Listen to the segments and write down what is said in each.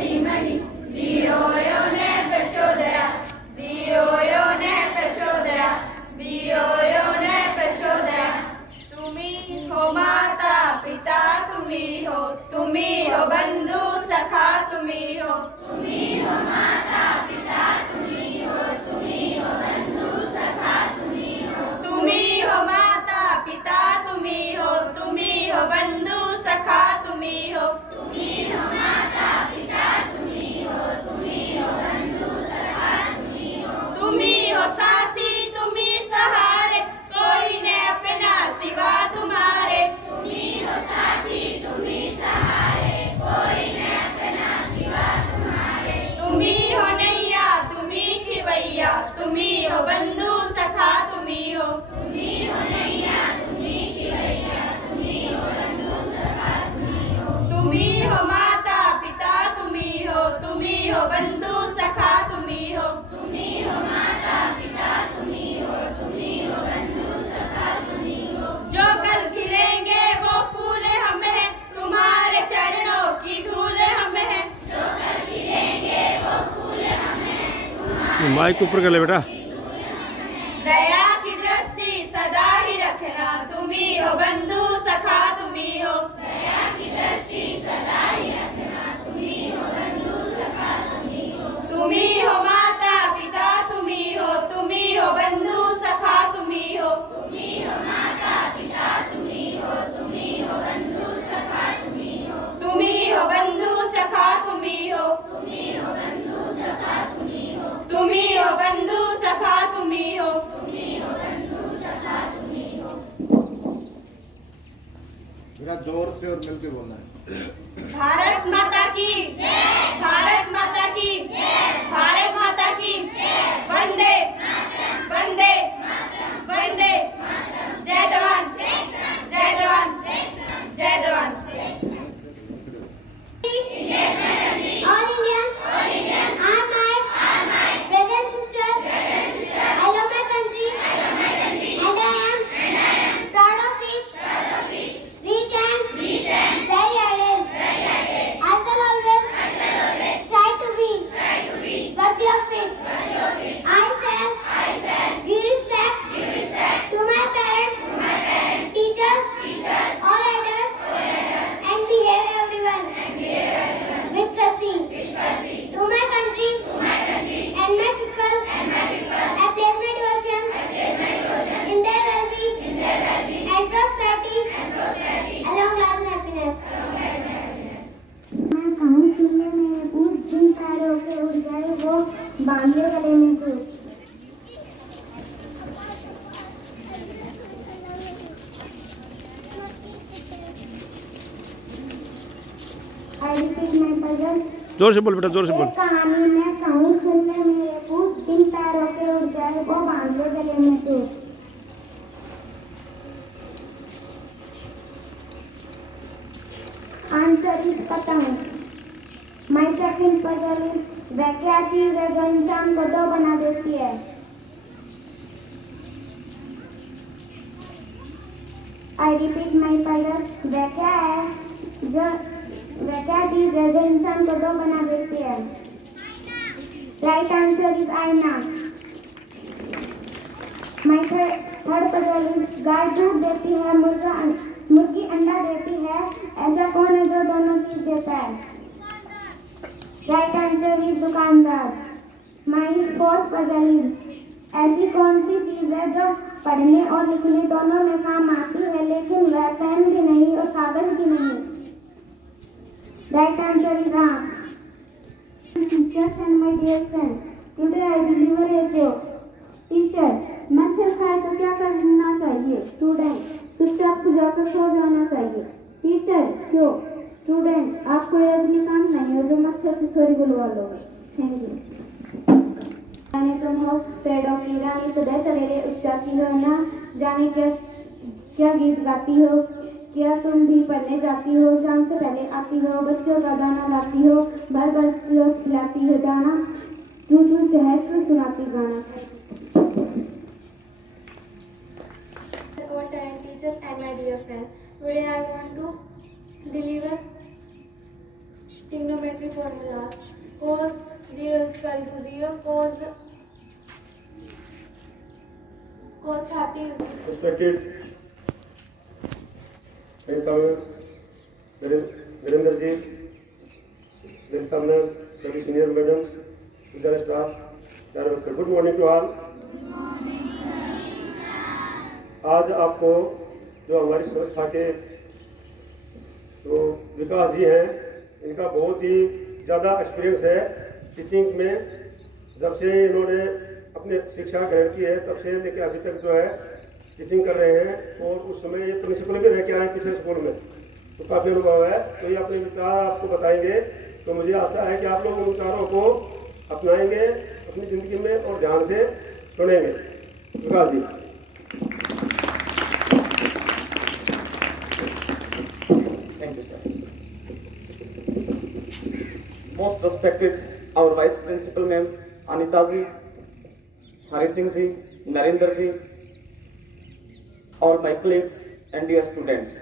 धीमहि धियो यो न प्रचोदयात् धियो यो न प्रचोदयात् धियो यो न प्रचोदयात्। तुम्ही हो माता पिता तुम्ही हो बंधु सखा तुम्ही हो माता पिता तुम्ही हो बंधु सखा तुम्ही हो माता पिता तुम्ही हो बंधु सखा तुम्ही हो माता पिता तुम्ही हो बंधु सखा तुम्ही हो साथी तुम्ही सहारे कोई न अपना सिवा तुम्हारे तुम्ही हो साथी तुम्ही सहारे कोई न अपना सिवा तुम्हारे तुम्ही हो नैया तुम्ही खिवैया तुम्ही हो बंधु सखा तुम्ही हो नैया तुम्ही खिवैया तुम्ही हो बंधु सखा तुम्ही हो माता पिता तुम्ही हो बंधु सखा तुम्ही हो माता पिता तुम्ही हो बंधु सखा तुम्ही हो। जो कल खिलेंगे वो फूल हम हैं तुम्हारे चरणों की धूल हम हैं जो कल खिलेंगे वो फूल हम हैं माइक ऊपर कर ले बेटा। दया की दृष्टि सदा ही रखना तुम्ही हो बंधु सखा तुम्ही हो दया की दृष्टि सदा ही रखना तुम्ही हो बंधु सखा तुम्ही हो माता पिता तुम्ही हो बंधु सखा तुम्ही हो माता पिता तुम्ही हो बंधु सखा तुम्ही हो बंधु सखा तुम्ही हो बंधु सखा तुम्ही हो बंधु सखा तुम्ही हो बंधु सखा तुम्ही हो। मेरा जोर से और मिलके बोलना है। भारत माता की जय भारत माता की जय भारत माता की जय वंदे वंदे वंदे जय जवान जय जवान जय जवान। All Indians are my brothers and sisters. I love my country and I am proud of it. Rich and very honest. I shall always try to be worthy of it. I shall give respect to my parents, teachers, all elders, and behave everyone with courtesy. To my country and my people, I place my devotion in their well-being and prosperity along life and happiness. मैं कहूँ सुनने में उस दिन पैरों के उड़ जाए वो बांधे गले में तू। I repeat my puzzle. जोर से बोल बेटा, जोर से बोल। कहानी मैं कहूँ सुनने में उस दिन पैरों के उड़ जाए वो बांधे गले में तू। Answer is पतंग। My second puzzle is वह क्या चीज है जो इंसान को दो बना देती है। I repeat my puzzle वह क्या चीज है जो इंसान को दो बना देती है। Right answer is आईना। My third puzzle is गाय दूध देती है मुर्गी अंडा देती है ऐसा कौन है जो दोनों चीज देता है। Right answer is दुकानदार। My fourth puzzle is ऐसी कौन सी चीज है जो पढ़ने और लिखने दोनों में काम आती है लेकिन वह पेन भी नहीं और कागज भी नहीं। Right answer is आँख। Teachers and my dear friends, today I deliver a joke. Teacher, मच्छर खाए तो क्या करना चाहिए? Student, चुपचाप जाकर सो जाना चाहिए। Teacher, क्यों? Student, आपको ये अपनी काम नहीं है जो मच्छर से सॉरी बुलवा लोगे। Thank you. जाने तुम हो पेड़ों की रानी सदा सवेरे उच्चाती हो ना जाने क्या गीत गाती हो क्या तुम भी पढ़ने जाती हो शाम से पहले आती हो बच्चों का गाना गाती हो भर बच्चों खिलाती हो दाना चू चू चहल तू सुनाती गाना। What are teachers and my dear friends, today I want to deliver trigonometry formulas. Cos 0 is equal to 0. Cos 30 is Respected Virender ji, Nirtamna, सभी senior madams, विद्यालय staff, good morning to all. आज आपको जो हमारी संस्था के जो विकास जी हैं, इनका बहुत ही ज़्यादा एक्सपीरियंस है टीचिंग में। जब से इन्होंने अपने शिक्षा ग्रहण की है तब से लेकर अभी तक जो है टीचिंग कर रहे हैं, और उस समय ये प्रिंसिपल भी रह के आए किसी स्कूल में, तो काफ़ी अनुभव है। तो ये अपने विचार आपको बताएंगे, तो मुझे आशा है कि आप लोग उन विचारों को अपनाएंगे अपनी ज़िंदगी में और ध्यान से सुनेंगे। विकास जी। Thank you, sir. Most respected our Vice Principal Ma'am Anita ji, Hari Singh ji, Narendra ji, और my colleagues and dear students,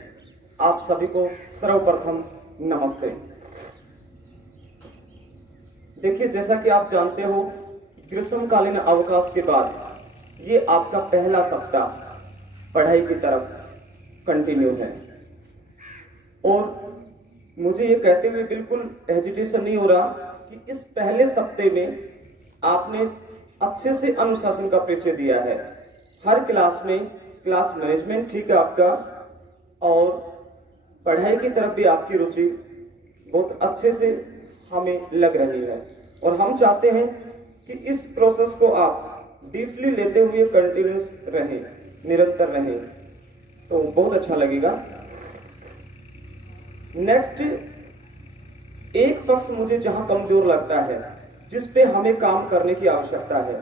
आप सभी को सर्वप्रथम नमस्ते। देखिए, जैसा कि आप जानते हो, ग्रीष्मकालीन अवकाश के बाद ये आपका पहला सप्ताह पढ़ाई की तरफ कंटिन्यू है, और मुझे ये कहते हुए बिल्कुल हेजिटेशन नहीं हो रहा कि इस पहले सप्ते में आपने अच्छे से अनुशासन का परिचय दिया है। हर क्लास में क्लास मैनेजमेंट ठीक है आपका, और पढ़ाई की तरफ भी आपकी रुचि बहुत अच्छे से हमें लग रही है, और हम चाहते हैं कि इस प्रोसेस को आप डीपली लेते हुए कंटिन्यूस रहें, निरंतर रहें, तो बहुत अच्छा लगेगा। नेक्स्ट, एक पक्ष मुझे जहां कमजोर लगता है, जिस पे हमें काम करने की आवश्यकता है,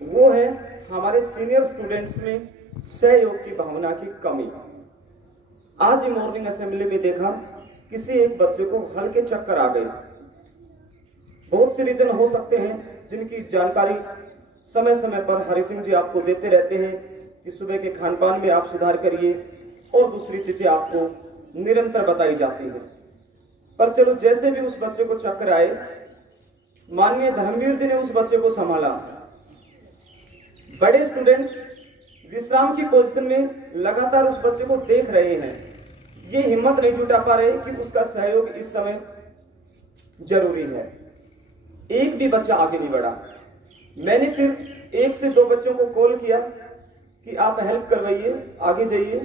वो है हमारे सीनियर स्टूडेंट्स में सहयोग की भावना की कमी। आज ही मॉर्निंग असेंबली में देखा, किसी एक बच्चे को हल्के चक्कर आ गए। बहुत से रीजन हो सकते हैं जिनकी जानकारी समय समय पर हरि सिंह जी आपको देते रहते हैं कि सुबह के खान पान में आप सुधार करिए, और दूसरी चीजें आपको निरंतर बताई जाती है। पर चलो, जैसे भी उस बच्चे को चक्कर आए, माननीय धर्मवीर जी ने उस बच्चे को संभाला। बड़े स्टूडेंट्स विश्राम की पोजीशन में लगातार उस बच्चे को देख रहे हैं, ये हिम्मत नहीं जुटा पा रहे कि उसका सहयोग इस समय जरूरी है। एक भी बच्चा आगे नहीं बढ़ा। मैंने फिर 1 से 2 बच्चों को कॉल किया कि आप हेल्प करवाइए, आगे जाइए,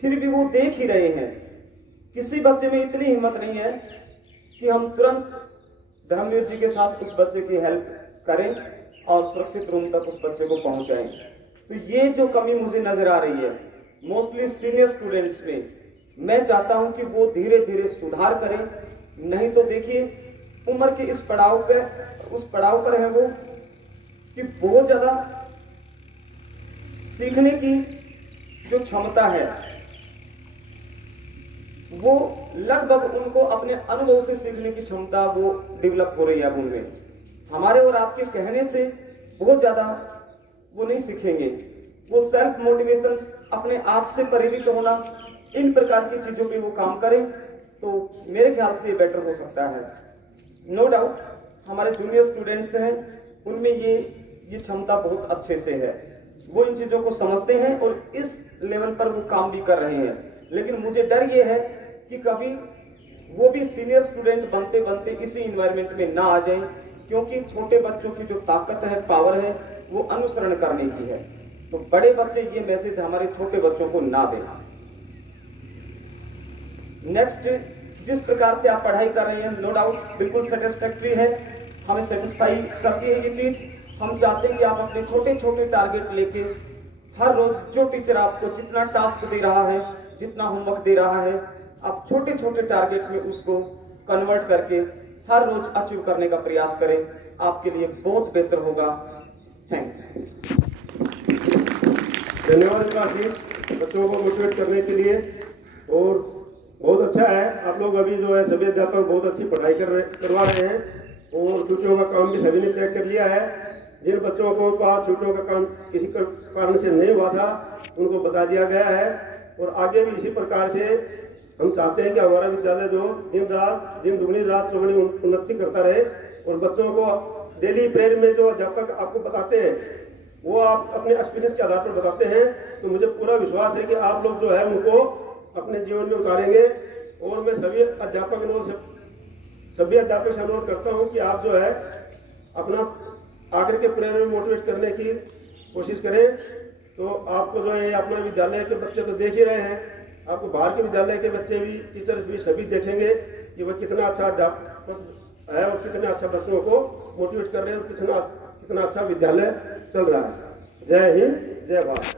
फिर भी वो देख ही रहे हैं। किसी बच्चे में इतनी हिम्मत नहीं है कि हम तुरंत धर्मवीर जी के साथ उस बच्चे की हेल्प करें और सुरक्षित रूम तक उस बच्चे को पहुंचाएं। तो ये जो कमी मुझे नजर आ रही है मोस्टली सीनियर स्टूडेंट्स में, मैं चाहता हूं कि वो धीरे धीरे सुधार करें। नहीं तो देखिए, उम्र के इस पड़ाव पे, उस पड़ाव पर है वो कि बहुत ज्यादा सीखने की जो क्षमता है वो लगभग उनको अपने अनुभव से सीखने की क्षमता वो डेवलप हो रही है उनमें। हमारे और आपके कहने से बहुत ज्यादा वो नहीं सीखेंगे। वो सेल्फ मोटिवेशन, अपने आप से प्रेरित होना, इन प्रकार की चीजों पे वो काम करें तो मेरे ख्याल से ये बेटर हो सकता है। नो डाउट हमारे जूनियर स्टूडेंट्स हैं, उनमें ये क्षमता बहुत अच्छे से है, वो इन चीजों को समझते हैं और इस लेवल पर वो काम भी कर रहे हैं। लेकिन मुझे डर ये है कि कभी वो भी सीनियर स्टूडेंट बनते बनते इसी इन्वायरमेंट में ना आ जाएं, क्योंकि छोटे बच्चों की जो ताकत है, पावर है, वो अनुसरण करने की है। तो बड़े बच्चे ये मैसेज हमारे छोटे बच्चों को ना दें। नेक्स्ट, जिस प्रकार से आप पढ़ाई कर रहे हैं, नो डाउट बिल्कुल सेटिस्फैक्ट्री है, हमें सेटिस्फाई करती है ये चीज। हम चाहते हैं कि आप अपने छोटे छोटे टारगेट लेके हर रोज जो टीचर आपको जितना टास्क दे रहा है, जितना होमवर्क दे रहा है, आप छोटे छोटे टारगेट में उसको कन्वर्ट करके हर रोज अचीव करने का प्रयास करें, आपके लिए बहुत बेहतर होगा। थैंक्स। धन्यवाद काशी बच्चों को मोटिवेट करने के लिए, और बहुत अच्छा है आप लोग अभी जो है सभी अध्यापक बहुत अच्छी पढ़ाई करवा रहे हैं, और छुट्टियों का काम भी सभी ने चेक कर लिया है। जिन बच्चों को पास छुट्टियों का काम किसी कारण से नहीं हुआ था उनको बता दिया गया है, और आगे भी इसी प्रकार से हम चाहते हैं कि हमारा विद्यालय जो दिन दुगनी रात चौगुनी उन्नति करता रहे और बच्चों को डेली प्रेयर में जो अध्यापक आपको बताते हैं वो आप अपने एक्सपीरियंस के आधार पर बताते हैं। तो मुझे पूरा विश्वास है कि आप लोग जो है उनको अपने जीवन में उतारेंगे। और मैं सभी अध्यापक से अनुरोध करता हूँ कि आप जो है अपना आकर के प्रेयर में मोटिवेट करने की कोशिश करें। तो आपको जो है अपना विद्यालय के बच्चे तो देख ही रहे हैं, आपको बाहर के विद्यालय के बच्चे भी, टीचर्स भी सभी देखेंगे कि वह कितना अच्छा अध्यापक है और कितने अच्छा बच्चों को मोटिवेट कर रहे हैं और कितना अच्छा विद्यालय चल रहा है। जय हिंद, जय भारत।